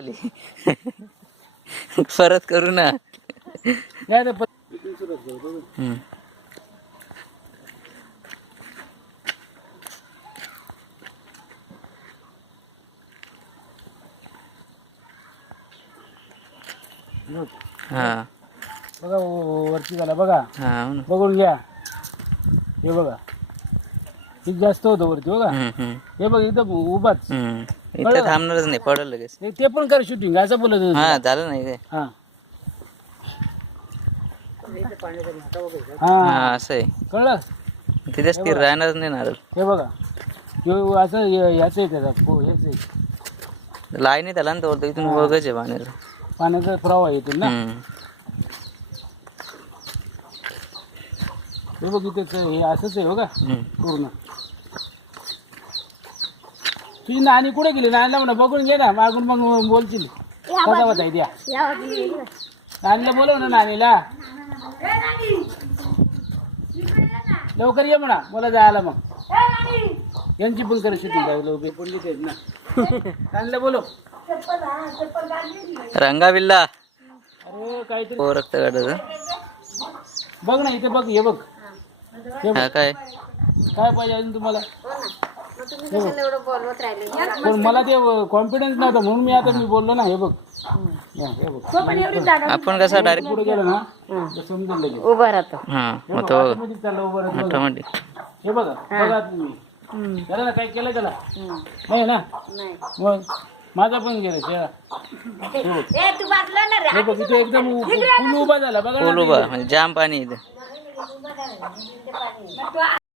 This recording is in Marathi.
झाली परत करू ना. हा बघा वरती झाला बघा. हा हो ना. बघून घ्या. हे बघा किती जास्त होतं वरती बघा. हे बघ इथं उभाच. इथे थांबणारच नाही, पडल लगेच. ते पण कर शूटिंग असं बोलत होतं. हा झालं नाही काय. हा हा हा असं आहे, कळलं. तिथे स्थिर राहणारच नाही नारळ. हे बघा असं याच आहे त्याचा हेच आहे. लाईनी त्याला ना तो इथून वगच आहे पाण्याचं. पाण्याचा प्रवाह येतो ना. हे बघ इथे हे असंच आहे बघा पूर्ण. तुझी नानी कुठे गेली? नानीला म्हणा बघून घे ना, मागून मग बोलतील कसा होता द्या. नानीला बोलव ना, नानीला लवकर ये म्हणा, मला जायला. मग यांची पण कर शूटिंग लवकर पडली तेच ना. नानीला बोलव. रंगा बिल्ला. अरे काहीतरी रक्त काढायचं बघ ना, इथे बघ. हे बघ हा काय काय पाहिजे अजून तुम्हाला. पण मला ते कॉन्फिडन्स नव्हता म्हणून मी बोललो ना. हे बघ हे बघ आपण कसा डायरेक्ट पुढे गेलो ना समजून लगेच उभा राहतो. हा मग तो ऑटोमॅटिक चाललं उभं राहतं बघा. ऑटोमॅटिक. हे बघा बघा तुम्ही त्याला ना काय केलं त्याला नाही ना. मग माझा पण गेलं. हे बघ इथे एकदम फुल उभा झाला बघा. फुल उभा म्हणजे जाम पाणी इथे.